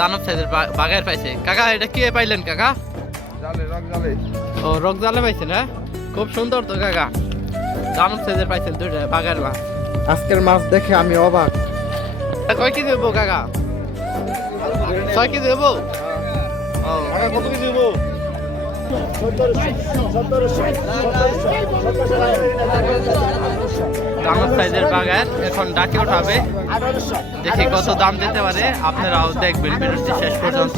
দানব সাইজের বাঘের পাইছে। কাকা এটা কি পাইলেন কাকা? ও রক জালে পাইছেন, হ্যাঁ খুব সুন্দর তো কাকা। দানব সাইজের পাইছেন দুইটা বাঘের মাছ। আজকের মাছ দেখে আমি অবাক। কয় কেজি দেবো কাকা? 6 কেজি দেবো। ও কত কেজি দেবো? দানব সাইজের বাঘের এখন ডাকে উঠাবে, দেখি কত দাম দিতে পারে। আপনারাও দেখবেন ভিডিওটি শেষ পর্যন্ত।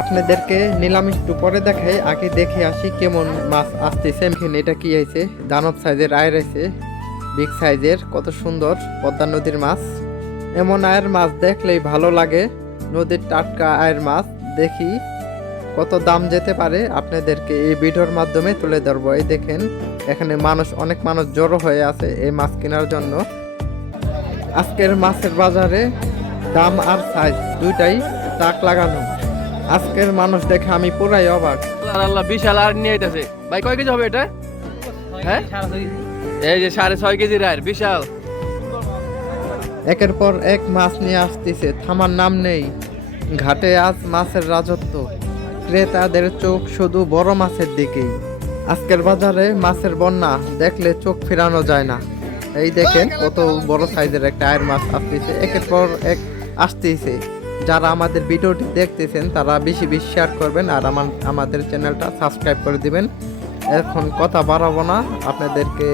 আপনাদেরকে নিলাম একটু পরে দেখাই, আগে দেখে আসি কেমন মাছ আসতেছে। এটা কি হয়েছে? দানব সাইজের আয়ের আছে, বিগ সাইজের, কত সুন্দর পদ্মা নদীর মাছ। এমন আয়ের মাছ দেখলেই ভালো লাগে, নদীর টাটকা আয়ের মাছ। দেখি কত দাম যেতে পারে, আপনাদেরকে এই ভিডিওর মাধ্যমে তুলে ধরবো। এই দেখেন এখানে অনেক মানুষ জড়ো হয়ে আছে এই মাছ কেনার জন্য। আজকের মাছের বাজারে দাম আর সাইজ দুইটাই তাক লাগানো। আজকের মানুষ দেখে আমি পুরাই অবাক। আল্লাহ বিশাল আর নিয়ে আইতাছে ভাই। কয় কেজি হবে এটা? হ্যাঁ এই যে 6.5 কেজির আর বিশাল। একের পর এক মাছ নিয়ে আসতেছে, থামার নাম নেই। ঘাটে আজ মাছের রাজত্ব, ক্রেতাদের চোখ শুধু বড় মাছের দিকেই। আজকের বাজারে মাছের বন্যা, দেখলে চোখ ফেরানো যায় না। এই দেখেন কত বড় সাইজের একটা আয়ের মাছ আসতেছে, একের পর এক আসতেছে। যারা আমাদের ভিডিওটি দেখতেছেন তারা বেশি বেশি শেয়ার করবেন আর আমাদের চ্যানেলটা সাবস্ক্রাইব করে দিবেন। এখন কথা বাড়াবো না, আপনাদেরকে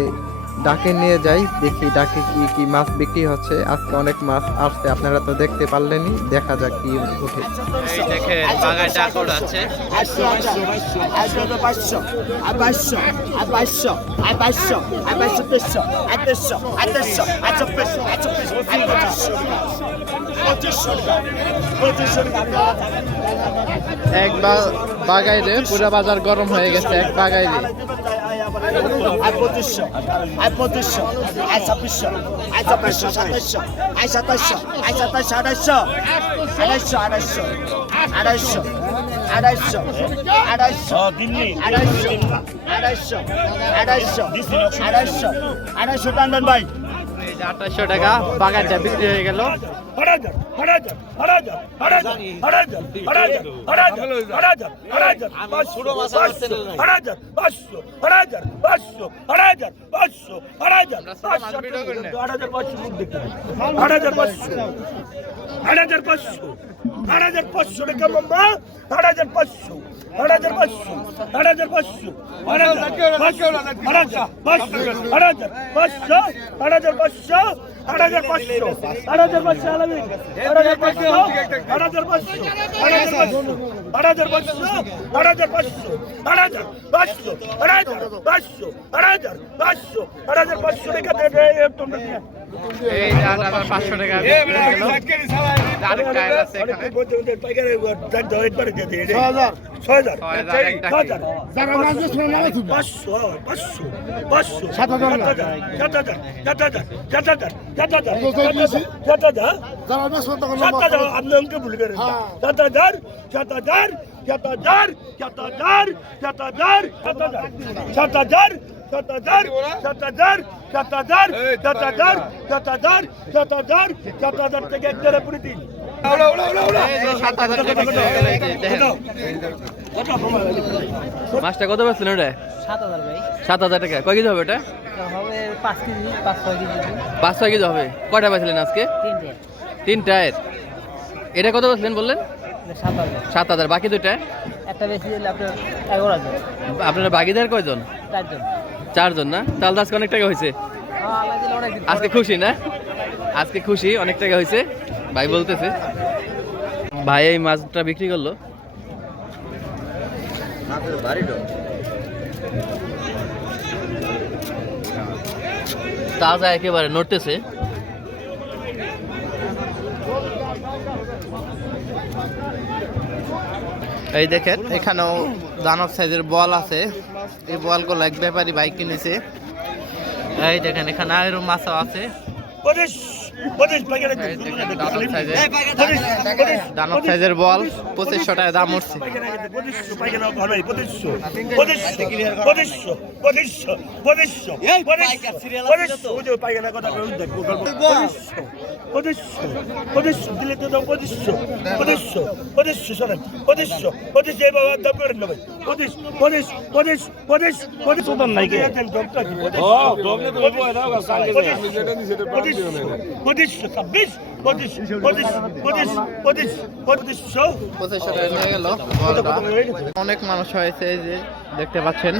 ডাকে নিয়ে যাই, দেখি ডাকে কি কি মাছ বিক্রি হচ্ছে। আজকে অনেক মাছ আসছে, আপনারা তো দেখতে পারলেনই। দেখা যাক কি উঠে। এই দেখেন বাগায় ডাক উঠাচ্ছে। এক বাগাইলে পুরো বাজার গরম হয়ে গেছে। এক বাগাইলে 2500, 2500, 2600, 2700, 2700, 2700, 2700, 2800, 2800, 2800, 2800, 2800 টানবেন ভাই। 2800 টাকা বাগানটা বিক্রি হয়ে গেল। এই 8500 টাকা আরেকটা আছে এখানে 7000 থেকে একবারে পুরি দিন। মাছটা কত পাচ্ছেন ওটা? 7000 ভাই। 7000 টাকা। কয় কেজি হবে ওটা? হবে 5 কেজি, 5-6 কেজি। 5-6 কেজি হবে। কয়টা পাইছিলেন আজকে? 3টে। 3টায়। এটা কত পাচ্ছিলেন বললেন? 7000। 7000। বাকি দুইটা? একটা বেশি দিলে আপনার 11000। আপনারা বাগিদার কয়জন? 4 জন। 4 জন না? তাহলে আজকে অনেক টাকা হয়েছে। আল্লাহ দিলে অনেক দিন। আজকে খুশি না? আজকে খুশি, অনেক টাকা হয়েছে ভাই বলতেছে। ভাই এই মাছটা বিক্রি করলো। তাজা একেবারে নড়তেছে। এই দেখেন এখানেও দানব সাইজের বল আছে। এই বলগুলো এক ব্যাপারী বাইক কিনেছে। এই দেখেন এখানে আরো মাছও আছে। পঁচিশ পাইকারি এই দেখেন দানব সাইজের বল 2500 টাকা দাম উঠছে। পঁচিশশো টাকা নিয়ে গেল বলটা। অনেক মানুষ হয়েছে এই যে দেখতে পাচ্ছেন।